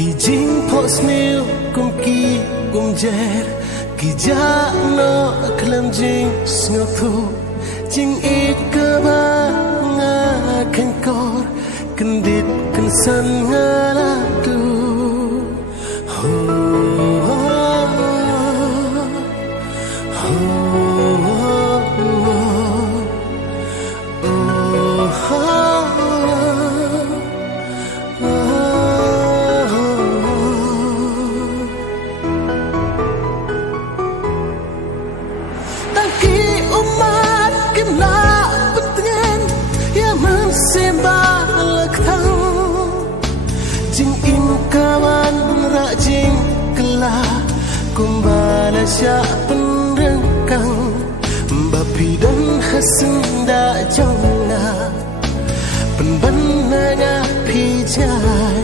Ki jing pos mil kum ki jer ki ja no klam jing sngoku jing ikaba nga kan kor kendit kan san ngala tu ho kumbala siya penrengkang bapi dan hasenda jona penbananya pijai